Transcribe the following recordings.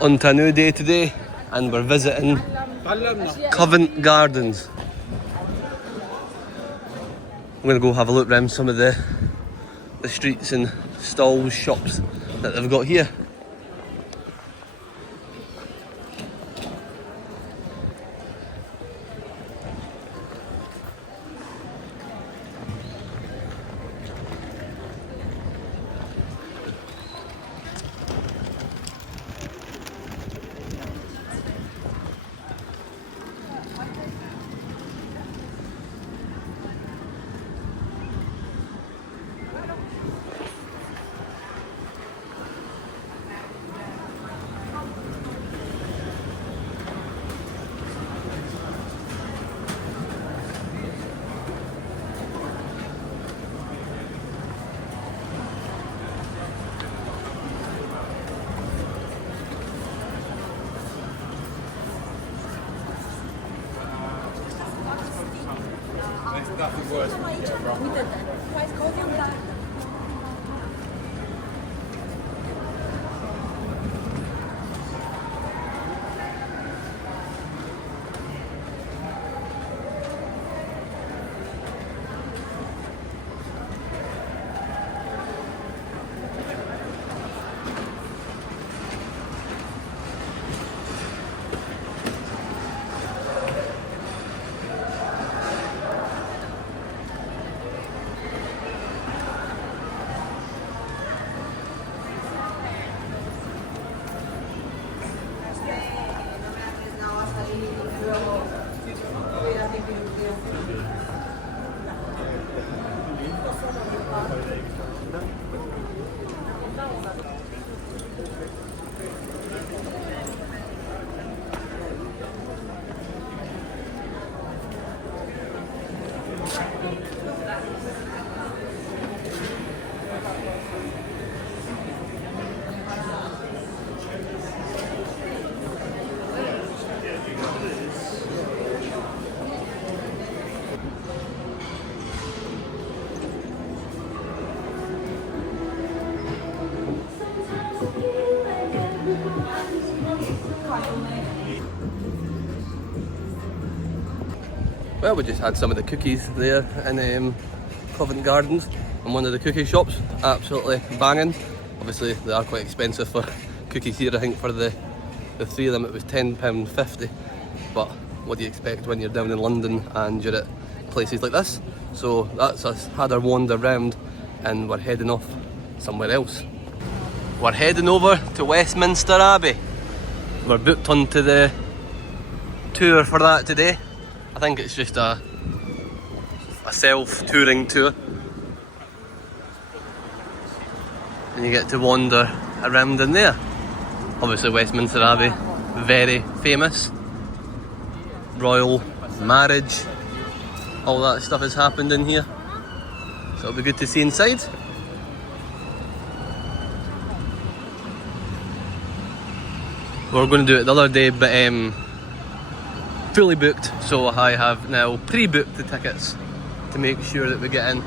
On to a new day today, and we're visiting Covent Gardens. I'm going to go have a look around some of the streets and stalls, shops that they've got here. Nothing worse. Well, we just had some of the cookies there in Covent Gardens in one of the cookie shops. Absolutely banging. Obviously they are quite expensive for cookies here. I think for the three of them it was £10.50, but what do you expect when you're down in London and you're at places like this? So that's us had our wander round and we're heading off somewhere else. We're heading over to Westminster Abbey. We're booked onto the tour for that today. I think it's just a self-touring tour. And you get to wander around in there. Obviously Westminster Abbey, very famous. Royal marriage, all that stuff has happened in here. So it'll be good to see inside. We were going to do it the other day, but fully booked, so I have now pre-booked the tickets to make sure that we get in.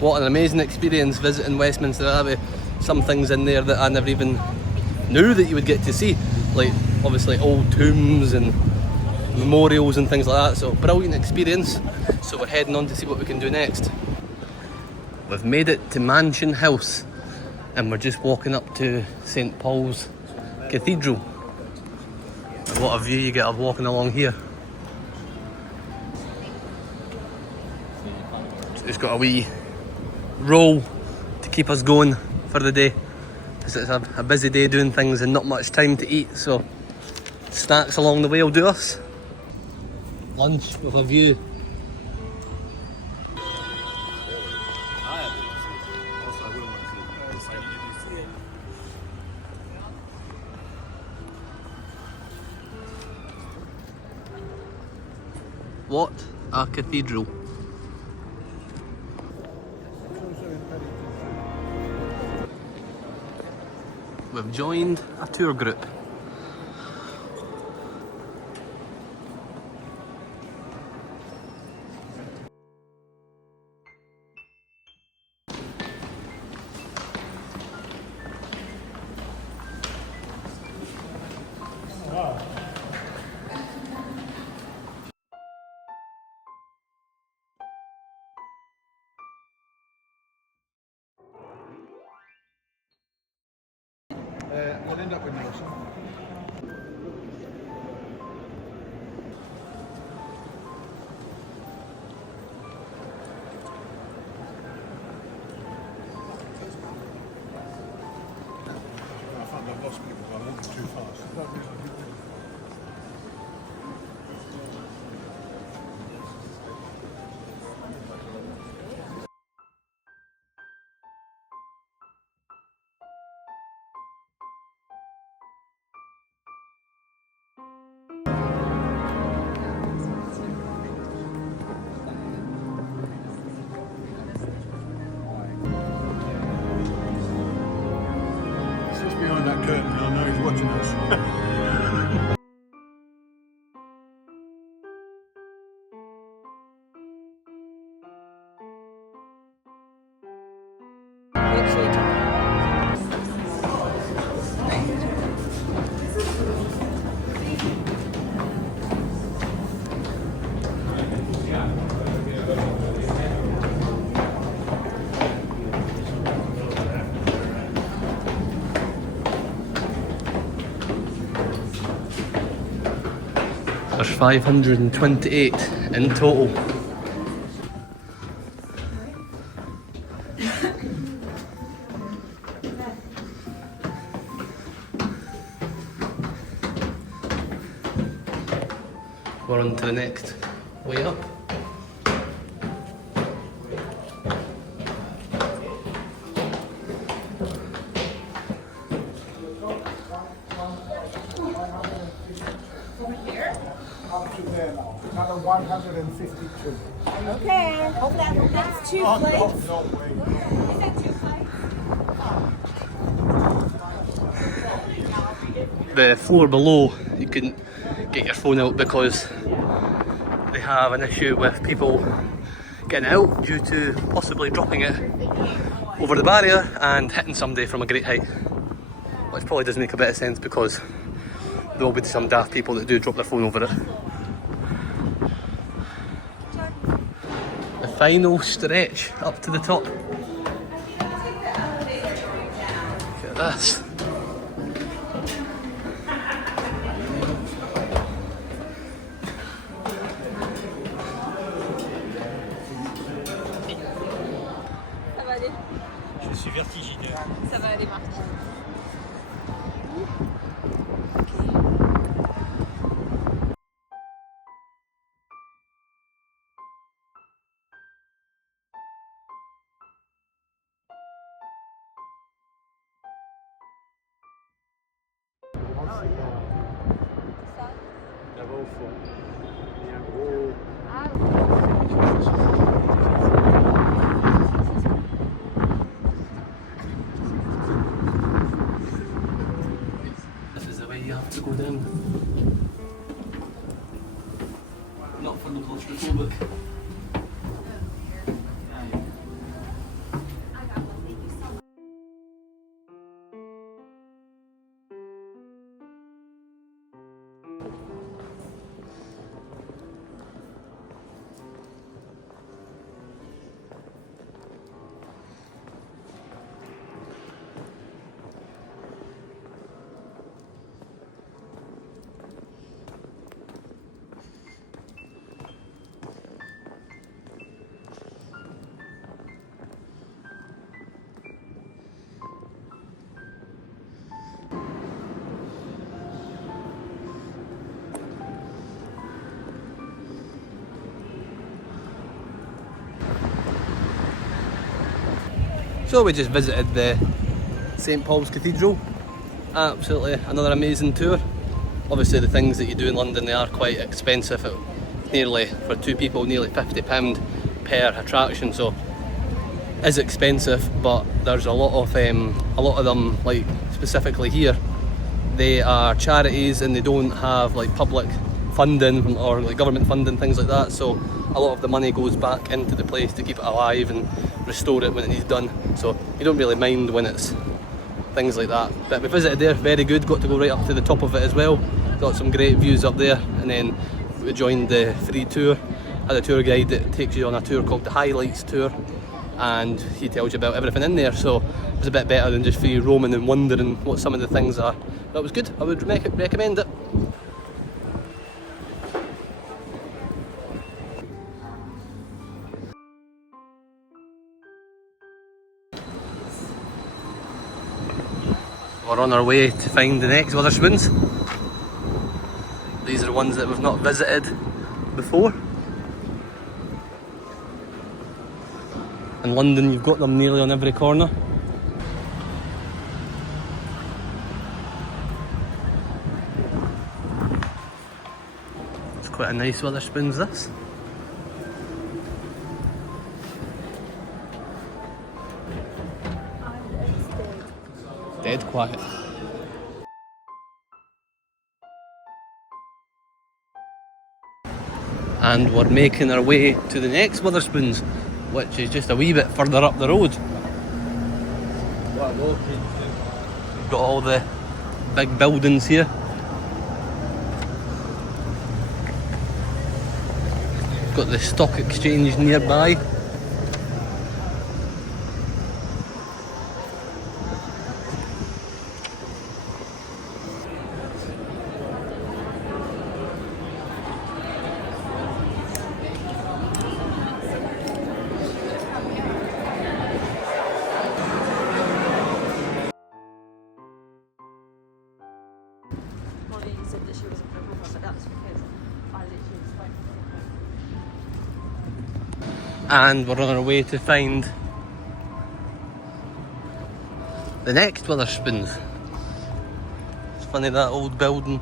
What an amazing experience visiting Westminster Abbey. Some things in there that I never even knew that you would get to see, like obviously old tombs and memorials and things like that. So brilliant experience. So we're heading on to see what we can do next. We've made it to Mansion House and we're just walking up to St Paul's Cathedral. What a view you get of walking along here. Just got a wee roll to keep us going for the day, because it's a busy day doing things and not much time to eat, so snacks along the way will do us. Lunch with a view. What a cathedral. We've joined a tour group. We'll end up with Nelson. I found I've lost people, but I walked too fast. Behind that curtain, I know he's watching us. There's 528 in total. We're on to the next way up. Up to there now. Another 152. Okay, hope that's two plates. No way. Is that two plates? The floor below, you couldn't get your phone out because they have an issue with people getting out due to possibly dropping it over the barrier and hitting somebody from a great height, which probably doesn't make a bit of sense because there will be some daft people that do drop their phone over it. The final stretch up to the top. Look at this. Ça va aller. Je suis vertigineux. Ça va aller, Marc. Là-bas au fond, il y a un gros... This is the way you have to go down. Not for the claustrophobic. So we just visited the St Paul's Cathedral. Absolutely another amazing tour. Obviously the things that you do in London, they are quite expensive. Nearly, for two people, nearly £50 per attraction, so it is expensive, but there's a lot of them, like specifically here, they are charities and they don't have like public funding or like government funding, things like that, so a lot of the money goes back into the place to keep it alive and restore it when it needs done, so you don't really mind when it's things like that. But we visited there, very good, got to go right up to the top of it as well, got some great views up there, and then we joined the free tour. Had a tour guide that takes you on a tour called the Highlights Tour, and he tells you about everything in there, so it was a bit better than just free roaming and wondering what some of the things are. That was good, I would recommend it. We're on our way to find the next Wetherspoons. These are ones that we've not visited before. In London you've got them nearly on every corner. It's quite a nice Wetherspoons, this. Dead quiet. And we're making our way to the next Wetherspoons, which is just a wee bit further up the road. We've got all the big buildings here. Got the stock exchange nearby. Said that she wasn't pregnant, but that's because I literally was like, And we're on our way to find the next Wetherspoons. It's funny, that old building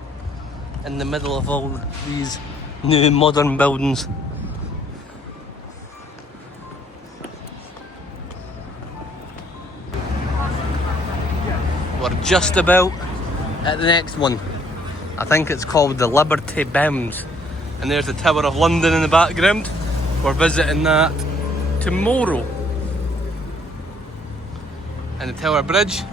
in the middle of all these new modern buildings. We're just about at the next one. I think it's called the Liberty Bounds, and there's the Tower of London in the background. We're visiting that tomorrow. And the Tower Bridge.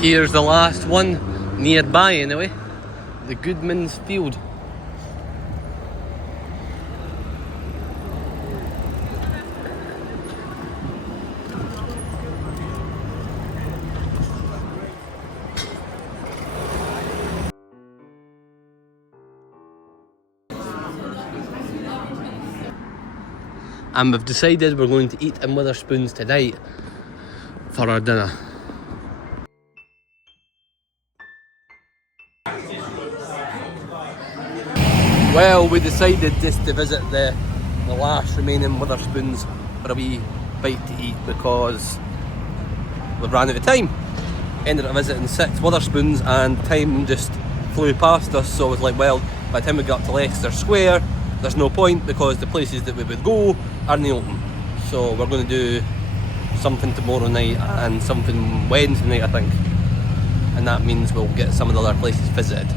Here's the last one, nearby anyway, the Goodman's Field. And we've decided we're going to eat in Wetherspoons tonight for our dinner. Well, we decided just to visit the last remaining Wetherspoons for a wee bite to eat because we've ran out of time. Ended up visiting 6 Wetherspoons and time just flew past us, so I was like, well, by the time we got up to Leicester Square, there's no point because the places that we would go aren't open. So we're going to do something tomorrow night and something Wednesday night, I think. And that means we'll get some of the other places visited.